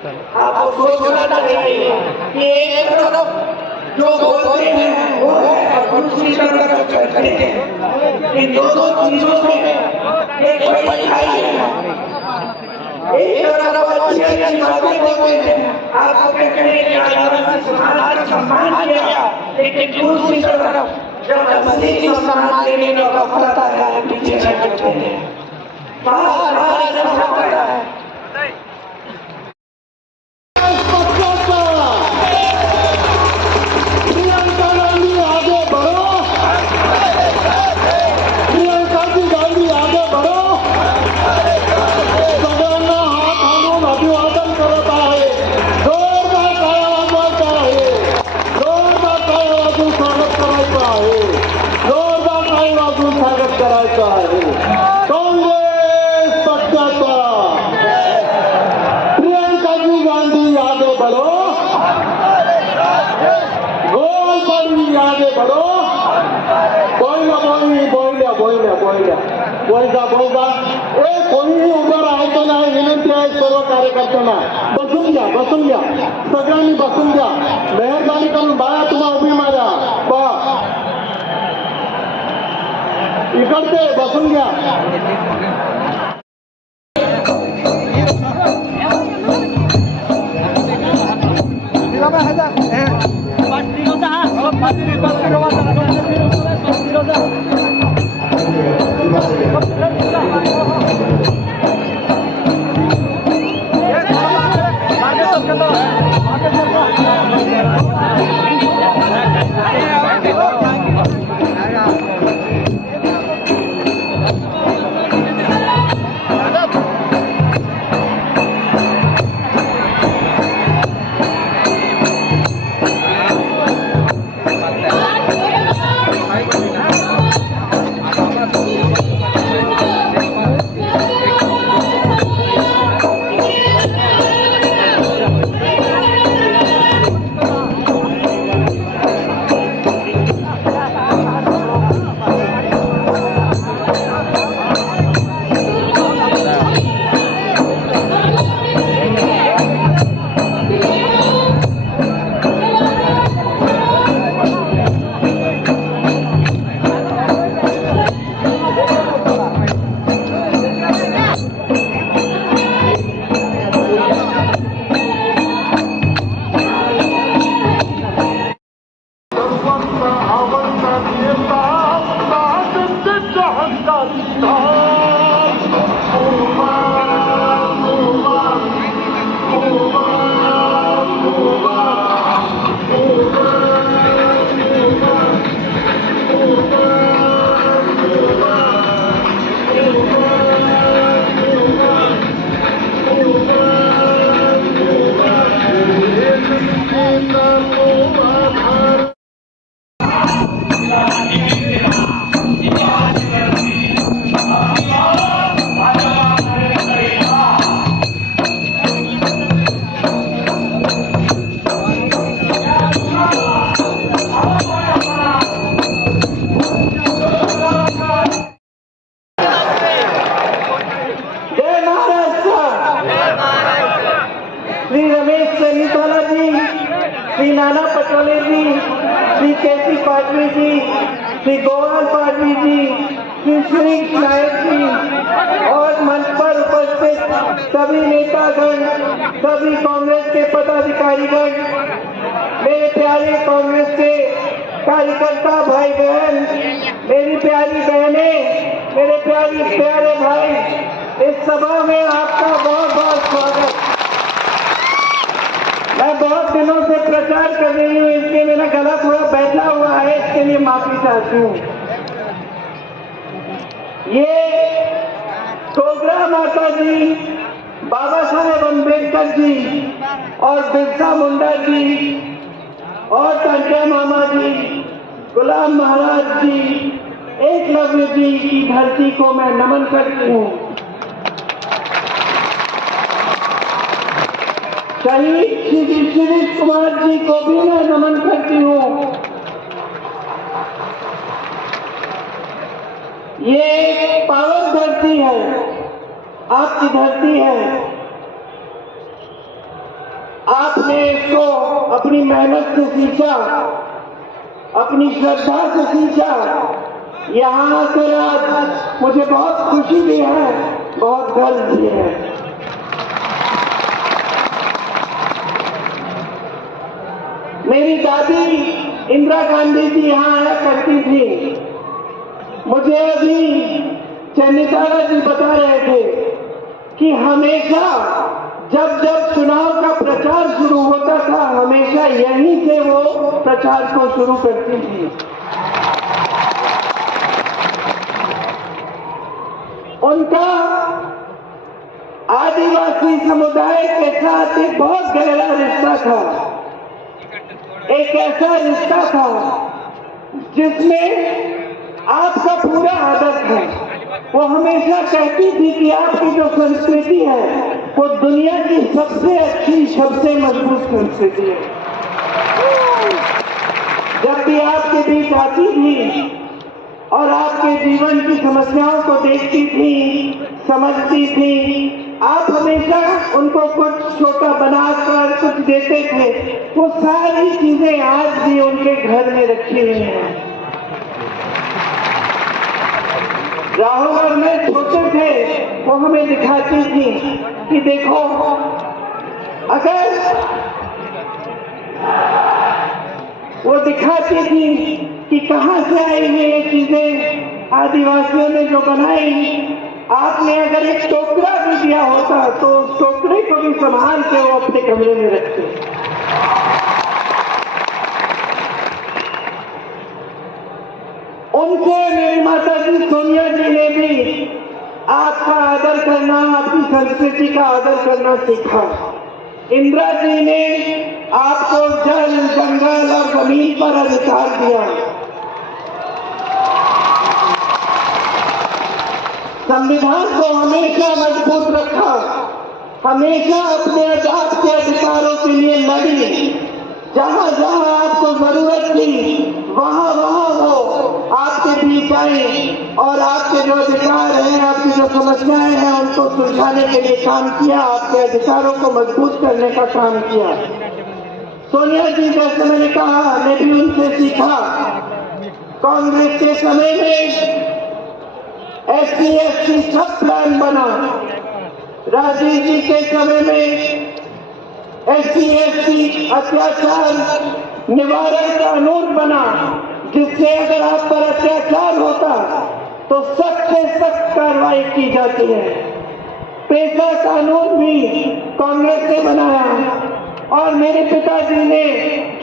आपको सोचना चाहिए कि एक तरफ जो बोलते हैं वो है और दूसरी तरफ जो करते हैं, इन दोनों चीजों में एक बड़ी खाई है। एक तरफ अच्छी अच्छी बातें बोलते हैं, आपको कहते हैं कि आदिवासी समाज का सम्मान किया, लेकिन दूसरी तरफ जब असली सम्मान देने का वक्त आता है पीछे हटते हैं। बार बार ऐसा होता है। कोणीही उभं राहायचं नाही, विनंती आहे सर्व कार्यकर्त्यांना बसून घ्या सगळ्यांनी बसून घ्या, मेहरबानी करून बाळा तुम्हा उभी माझ्या इकडचे बसून घ्या. श्री रमेश चनीतवाला जी, श्री नाना पटोले जी, श्री केसी पाटवी जी, श्री गोपाल पाटवी जी, श्री श्री नायक जी और मंच पर उपस्थित सभी नेतागण, सभी कांग्रेस के पदाधिकारीगण, मेरे प्यारे कांग्रेस के कार्यकर्ता भाई बहन, मेरी प्यारी बहनें, मेरे प्यारे भाई, इस सभा में आपका बहुत बहुत स्वागत। मैं बहुत दिनों से प्रचार कर रही हूँ, इसलिए मेरा गला थोड़ा बैठा हुआ है, इसके लिए माफी चाहती हूँ। ये टोगरा माता जी, बाबा साहेब अम्बेडकर जी और बिरसा मुंडा जी और टंकिया मामा जी, गुलाम महाराज जी, एकलव्य जी की धरती को मैं नमन करती हूँ। शहीद श्री शिरीष कुमार जी को भी मैं नमन करती हूँ। ये एक पावन धरती है, आपकी धरती है। आपने इसको अपनी मेहनत से सींचा, अपनी श्रद्धा से सींचा। यहाँ आकर आज मुझे बहुत खुशी भी है, बहुत गर्व भी है। मेरी दादी इंदिरा गांधी जी यहाँ आया करती थी। मुझे अभी चंद्रिका जी बता रहे थे कि हमेशा जब जब चुनाव का प्रचार शुरू होता था, हमेशा यहीं से वो प्रचार को शुरू करती थी। उनका आदिवासी समुदाय के साथ एक बहुत गहरा रिश्ता था, एक ऐसा रिश्ता था जिसमें आपका पूरा आदर है। वो हमेशा कहती थी कि आपकी जो संस्कृति है वो दुनिया की सबसे अच्छी, सबसे मजबूत संस्कृति है। जब भी आपके बीच आती थी और आपके जीवन की समस्याओं को देखती थी, समझती थी, आप हमेशा उनको कुछ छोटा बनाकर कुछ देते थे। वो सारी चीजें आज भी उनके घर में रखी हुई हैं। राहुल और मैं छोटे थे, वो हमें दिखाती थी कि देखो, अगर वो दिखाती थी कि कहां से आई है ये चीजें आदिवासियों ने जो बनाई। आपने अगर एक टोकरा भी दिया होता तो उस टोकरे को भी संभाल के वो अपने कमरे में रखते। उनसे मेरी माता जी सोनिया जी ने भी आपका आदर करना, आपकी संस्कृति का आदर करना सीखा। इंदिरा जी ने आपको जल, जंगल और जमीन पर अधिकार दिया। संविधान को हमेशा मजबूत रखा, हमेशा अपने आपके अधिकारों के लिए लड़ी। जहां जहां आपको जरूरत थी वहां वहां वो आपके बीच आई और आपके जो अधिकार हैं, आपकी जो समस्याएं हैं, उनको सुलझाने के लिए काम किया, आपके अधिकारों को मजबूत करने का काम किया। सोनिया जी, जैसे मैंने कहा, मैं भी उनसे सीखा। कांग्रेस के समय में SC/ST सब प्लान बना। राजीव जी के समय में SC/ST अत्याचार निवारण कानून बना, जिससे अगर आप पर अत्याचार होता तो सख्त से सख्त कार्रवाई की जाती है। पेशा कानून भी कांग्रेस ने बनाया और मेरे पिताजी ने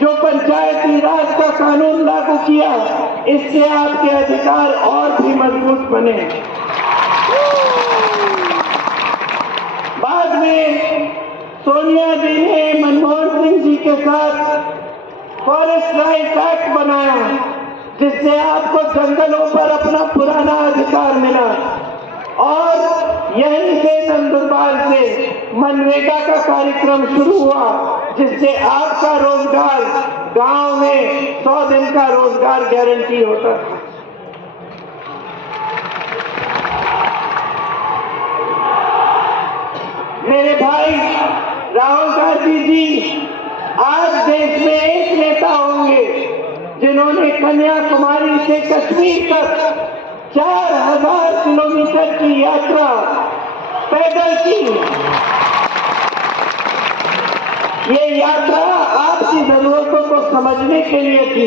जो पंचायती राज का कानून लागू किया, इससे आपके अधिकार और भी मजबूत बने। बाद में सोनिया जी ने मनमोहन सिंह जी के साथ फॉरेस्ट राइट एक्ट बनाया, जिससे आपको जंगलों पर अपना पुराना अधिकार मिला। और यहीं से नंदुरबार से मनरेगा का कार्यक्रम शुरू हुआ, जिससे आपका रोजगार गांव में 100 दिन का रोजगार गारंटी होता था। मेरे भाई राहुल गांधी जी आज देश में एक नेता होंगे जिन्होंने कन्याकुमारी से कश्मीर तक 4000 किलोमीटर की यात्रा पैदल की। ये यात्रा आपकी जरूरतों को समझने के लिए थी।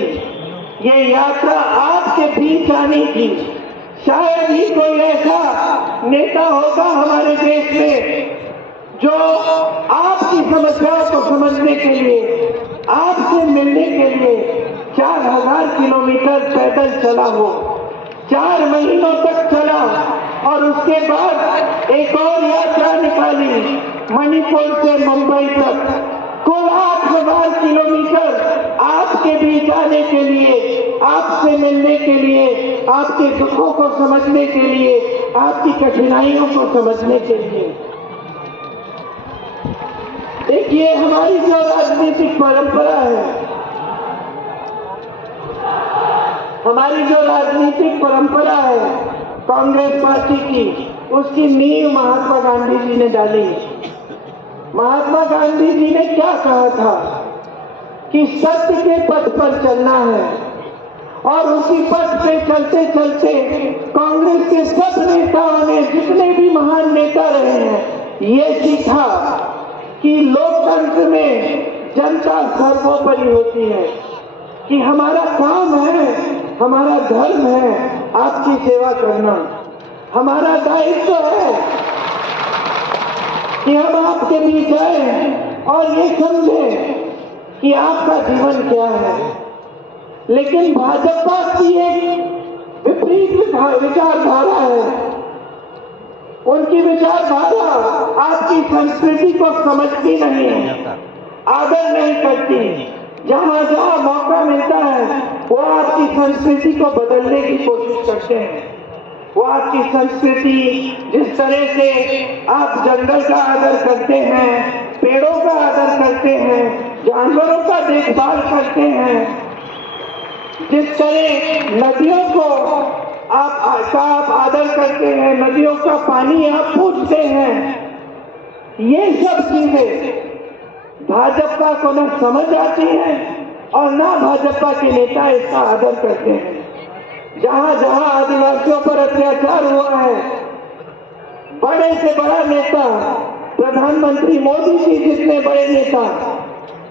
ये यात्रा आपके बीच आनी थी। शायद ही कोई ऐसा नेता होगा हमारे देश में जो आपकी समस्याओं को समझने के लिए, आपसे मिलने के लिए 4000 किलोमीटर पैदल चला हो। 4 महीनों तक चला और उसके बाद एक और यात्रा निकाली मणिपुर से मुंबई तक। कुल 8000 किलोमीटर आपके बीच आने के लिए, आपसे मिलने के लिए, आपके दुखों को समझने के लिए, आपकी कठिनाइयों को समझने के लिए। देखिए, हमारी जो राजनीतिक परंपरा है, हमारी जो राजनीतिक परंपरा है कांग्रेस पार्टी की, उसकी नींव महात्मा गांधी जी ने डाली। महात्मा गांधी जी ने क्या कहा था कि सत्य के पथ पर चलना है, और उसी पथ पे चलते चलते कांग्रेस के सब नेताओं ने, जितने भी महान नेता रहे हैं, ये सीखा कि लोकतंत्र में जनता सर्वोपरि होती है, कि हमारा काम है, हमारा धर्म है आपकी सेवा करना, हमारा दायित्व है कि हम आपके बीच आए और ये समझें कि आपका जीवन क्या है। लेकिन भाजपा की एक विपरीत विचारधारा है। उनकी विचारधारा आपकी संस्कृति को समझती नहीं है, आदर नहीं करती। जहां जहां मौका मिलता है वो आपकी संस्कृति को बदलने की कोशिश करते हैं। वो आपकी संस्कृति, जिस तरह से आप जंगल का आदर करते हैं, पेड़ों का आदर करते हैं, जानवरों का देखभाल करते हैं, जिस तरह नदियों को आप आदर करते हैं, नदियों का पानी आप पूछते हैं, ये सब चीजें भाजपा को न समझ आती है और न भाजपा के नेता इसका आदर करते हैं। जहां जहां आदिवासियों पर अत्याचार हुआ है, बड़े से बड़ा नेता प्रधानमंत्री मोदी जी जितने बड़े नेता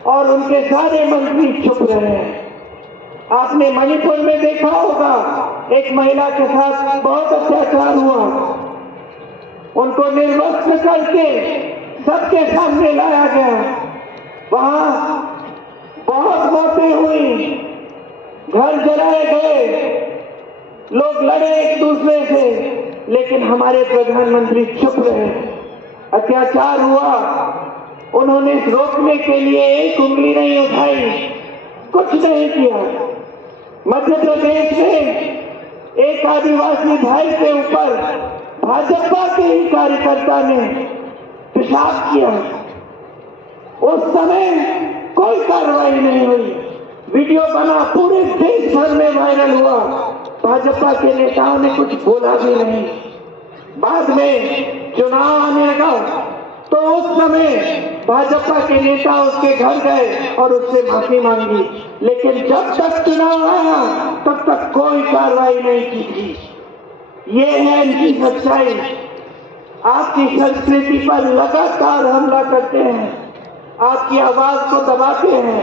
और उनके सारे मंत्री चुप रहे हैं। आपने मणिपुर में देखा होगा, एक महिला के साथ बहुत अत्याचार हुआ, उनको निर्वस्त्र करके सबके सामने लाया गया, वहां बहुत मौतें हुई, घर जलाए गए, लोग लड़े एक दूसरे से, लेकिन हमारे प्रधानमंत्री चुप रहे। अत्याचार हुआ, उन्होंने रोकने के लिए एक उंगली नहीं उठाई, कुछ नहीं किया। मध्य प्रदेश में एक आदिवासी भाई के ऊपर भाजपा के ही कार्यकर्ता ने पेशाब किया, उस समय कोई कार्रवाई नहीं हुई, वीडियो बना, पूरे देश भर में वायरल हुआ, भाजपा के नेताओं ने कुछ बोला भी नहीं। बाद में चुनाव आने लगा तो उस समय भाजपा के नेता उसके घर गए और उससे माफी मांगी, लेकिन जब तक चुनाव आया तब तक कोई कार्रवाई नहीं की थी। ये है इनकी सच्चाई। आपकी संस्कृति पर लगातार हमला करते हैं, आपकी आवाज को दबाते हैं।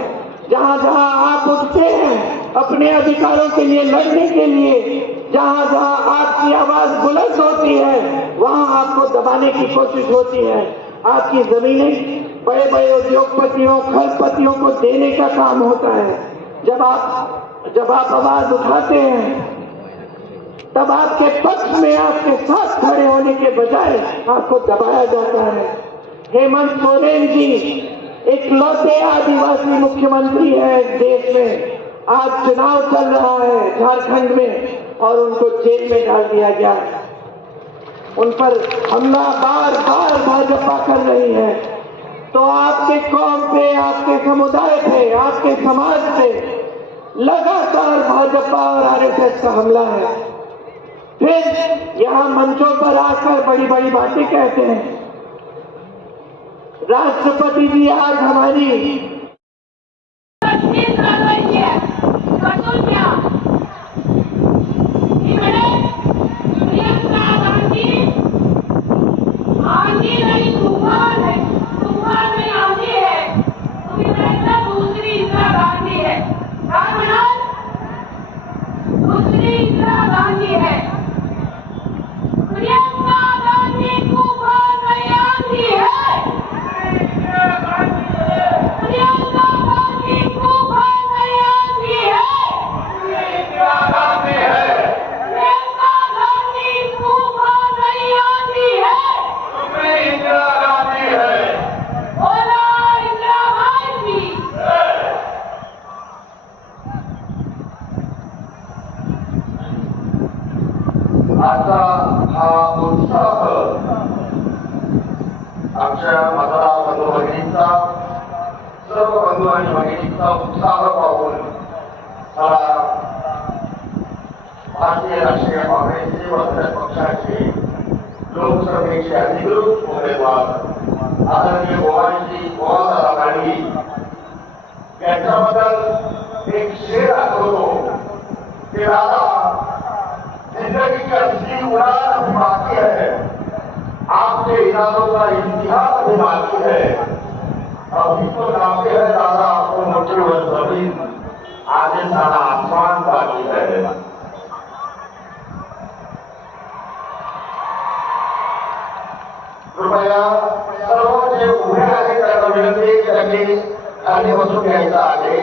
जहां जहां आप उठते हैं अपने अधिकारों के लिए लड़ने के लिए, जहां जहां आपकी आवाज बुलंद होती है, वहां आपको दबाने की कोशिश होती है। आपकी जमीनें बड़े बड़े उद्योगपतियों, खरपतियों को देने का काम होता है। जब आप आवाज उठाते हैं तब आपके पक्ष में, आपके साथ खड़े होने के बजाय आपको दबाया जाता है। हेमंत सोरेन जी इकलौते आदिवासी मुख्यमंत्री है इस देश में। आज चुनाव चल रहा है झारखंड में और उनको जेल में डाल दिया गया है। उन पर हमला बार बार भाजपा कर रही है। तो आपके कौम पे, आपके समुदाय पे, आपके समाज पे लगातार भाजपा और आरएसएस का हमला है। फिर यहाँ मंचों पर आकर बड़ी बड़ी बातें कहते हैं। राष्ट्रपति जी आज हमारी आजचा हा उत्साह आमच्या मतदार बंधू भगिनींचा, सर्व बंधू आणि भगिनींचा उत्साह पाहून मला भारतीय राष्ट्रीय काँग्रेसचे वंचित पक्षाचे लोकसभेचे अधिकृत उमेदवार आदरणीय गोवारी त्यांच्याबद्दल एक शेर आठवतो की दादा जिंदगी की असली उड़ान अभी बाकी है, आपके इरादों का इतिहास अभी बाकी है, अभी तो नाते है दादा आपको मुट्ठी भर जमीन, आगे सारा आसमान बाकी है। कृपया सर्व जे उभे आहेत त्यांना विनंती की त्यांनी खाली बसून घ्यायचं आहे।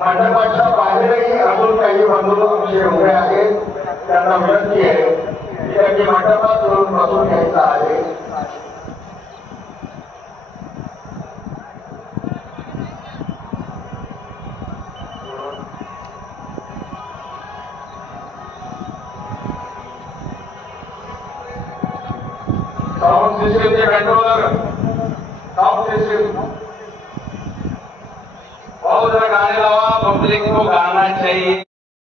मंडपाच्या बाहेरही अजून काही बंधू आमचे उभे आहेत, त्यांना विनंती आहे की त्यांनी मंडपात येऊन बसून घ्यायचं आहे। साउंड सिस्टम के कंट्रोलर, साउंड सिस्टम बहुत जरा गाने लगा, पब्लिक को गाना चाहिए।